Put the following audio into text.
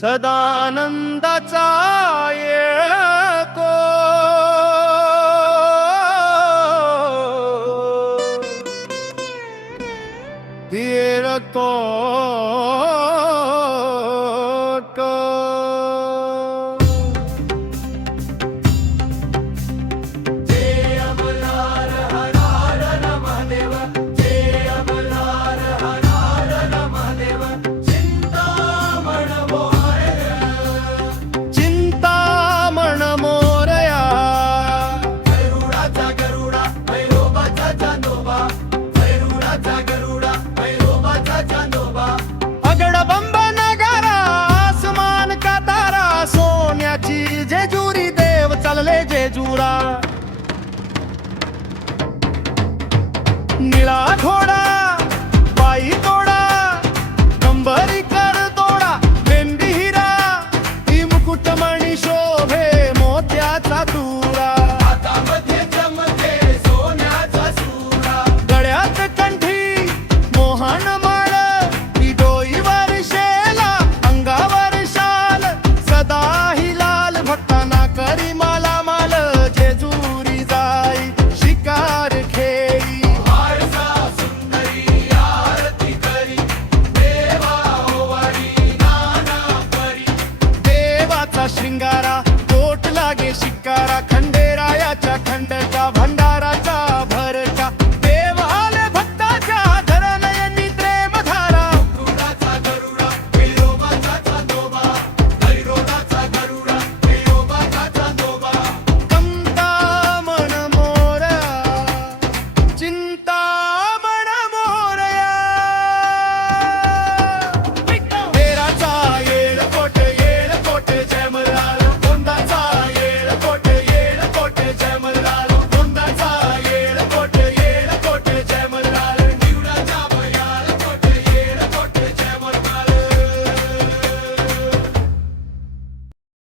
सदानंदाचा येळको येळतो जेजुरा निळा घोडा पायी तोडा कंबरी कर तोडा बेंबी हिरा ही मुकुटमणी शोभे मोत्याचा तुरा हातामध्ये चमके सोन्याचा सुरा गळ्यात कंठी मोहन माळ ही डोईवर शेला अंगावर शाल सदा ही लाल भक्तांना करी माला श्रृंगारा कोट लागे शिकारा